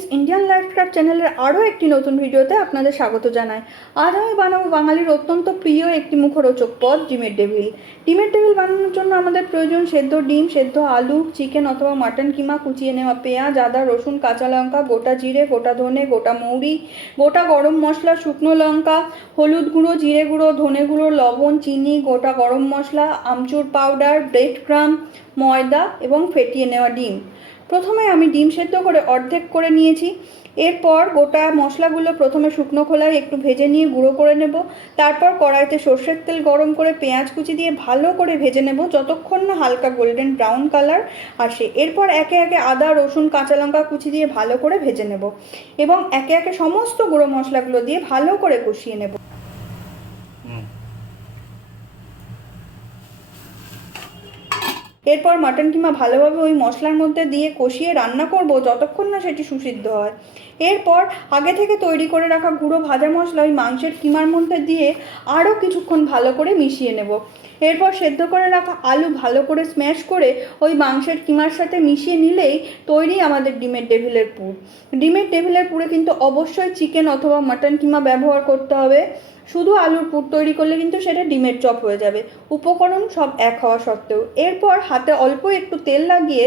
Friends, Indian লাইফক্রাফট চ্যানেলের আরও একটি নতুন ভিডিওতে আপনাদের স্বাগত জানাই। আজ আমি বানাবো বাঙালির অত্যন্ত প্রিয় একটি মুখরোচক পদ, ডিমের ডেভিল। ডিমের ডেভিল বানানোর জন্য আমাদের প্রয়োজন সেদ্ধ ডিম, সেদ্ধ আলু, চিকেন অথবা মাটন কিমা, কুচিয়ে নেওয়া পেঁয়াজ, আদা, রসুন, কাঁচা লঙ্কা, গোটা জিরে, গোটা ধনে, গোটা মৌরি, গোটা গরম মশলা, শুকনো লঙ্কা, হলুদ গুঁড়ো, জিরে গুঁড়ো, ধনে গুঁড়ো, লবণ, চিনি, গোটা গরম মশলা, আমচুর পাউডার, ব্রেড ক্রাম্ব, ময়দা এবং ফেটিয়ে নেওয়া ডিম। প্রথমে আমি ডিম সেদ্ধ করে অর্ধেক করে নিয়েছি। এরপর গোটা মশলাগুলো প্রথমে শুকনো খোলায় একটু ভেজে নিয়ে গুঁড়ো করে নেব। তারপর কড়াইতে সর্ষের তেল গরম করে পেঁয়াজ কুচি দিয়ে ভালো করে ভেজে নেব যতক্ষণ না হালকা গোল্ডেন ব্রাউন কালার আসে। এরপর একে একে আদা, রসুন, কাঁচা লঙ্কা কুচি দিয়ে ভালো করে ভেজে নেব এবং একে একে সমস্ত গুঁড়ো মশলাগুলো দিয়ে ভালো করে কষিয়ে নেব। এরপর মাটন কিমা ভালোভাবে ওই মশলার মধ্যে দিয়ে কষিয়ে রান্না করব যতক্ষণ না সেটি সুসিদ্ধ হয়। এরপর আগে থেকে তৈরি করে রাখা গুঁড়ো ভাজা মশলা ওই মাংসের কিমার মধ্যে দিয়ে আরও কিছুক্ষণ ভালো করে মিশিয়ে নেব। এরপর সেদ্ধ করে রাখা আলু ভালো করে স্ম্যাশ করে ওই মাংসের কিমার সাথে মিশিয়ে নিলেই তৈরি আমাদের ডিমের ডেভিলের পুর। ডিমের ডেভিলের পুরে কিন্তু অবশ্যই চিকেন অথবা মাটন কিমা ব্যবহার করতে হবে। শুধু আলুর পুর তৈরি করলে কিন্তু সেটা ডিমের চপ হয়ে যাবে, উপকরণ সব এক হওয়া সত্ত্বেও। এরপর হাতে অল্প একটু তেল লাগিয়ে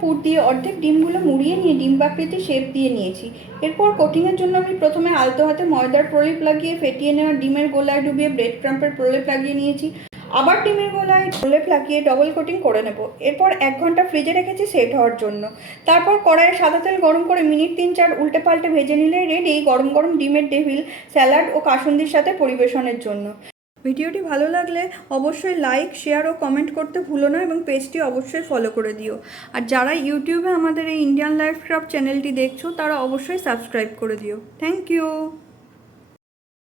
পুর দিয়ে অর্ধেক ডিমগুলো মুড়িয়ে নিয়ে ডিম বাকৃতি শেপ দিয়ে নিয়েছি। এরপর কোটিংয়ের জন্য আমি প্রথমে আলতো হাতে ময়দার প্রলেপ লাগিয়ে ফেটিয়ে নেওয়া ডিমের গোলায় ডুবিয়ে ব্রেড ক্রাম্পের প্রলেপ লাগিয়ে নিয়েছি। আবার ডিমের গোলায় প্রলেপ লাগিয়ে ডবল কোটিং করে নেব। এরপর 1 ঘন্টা ফ্রিজে রেখেছি সেট হওয়ার জন্য। তারপর কড়াইয়ে সাদা তেল গরম করে মিনিট 3-4 উল্টে পাল্টে ভেজে নিলে রেডি গরম গরম ডিমের ডেভিল, স্যালাড ও কাসুন্দির সাথে পরিবেশনের জন্য। ভিডিওটি ভালো লাগলে অবশ্যই লাইক, শেয়ার ও কমেন্ট করতে ভুলো না এবং পেজটি অবশ্যই ফলো করে দিও। আর যারা ইউটিউবে আমাদের এই ইন্ডিয়ান লাইফক্রাফট চ্যানেলটি দেখছো তারা অবশ্যই সাবস্ক্রাইব করে দিও। Thank you.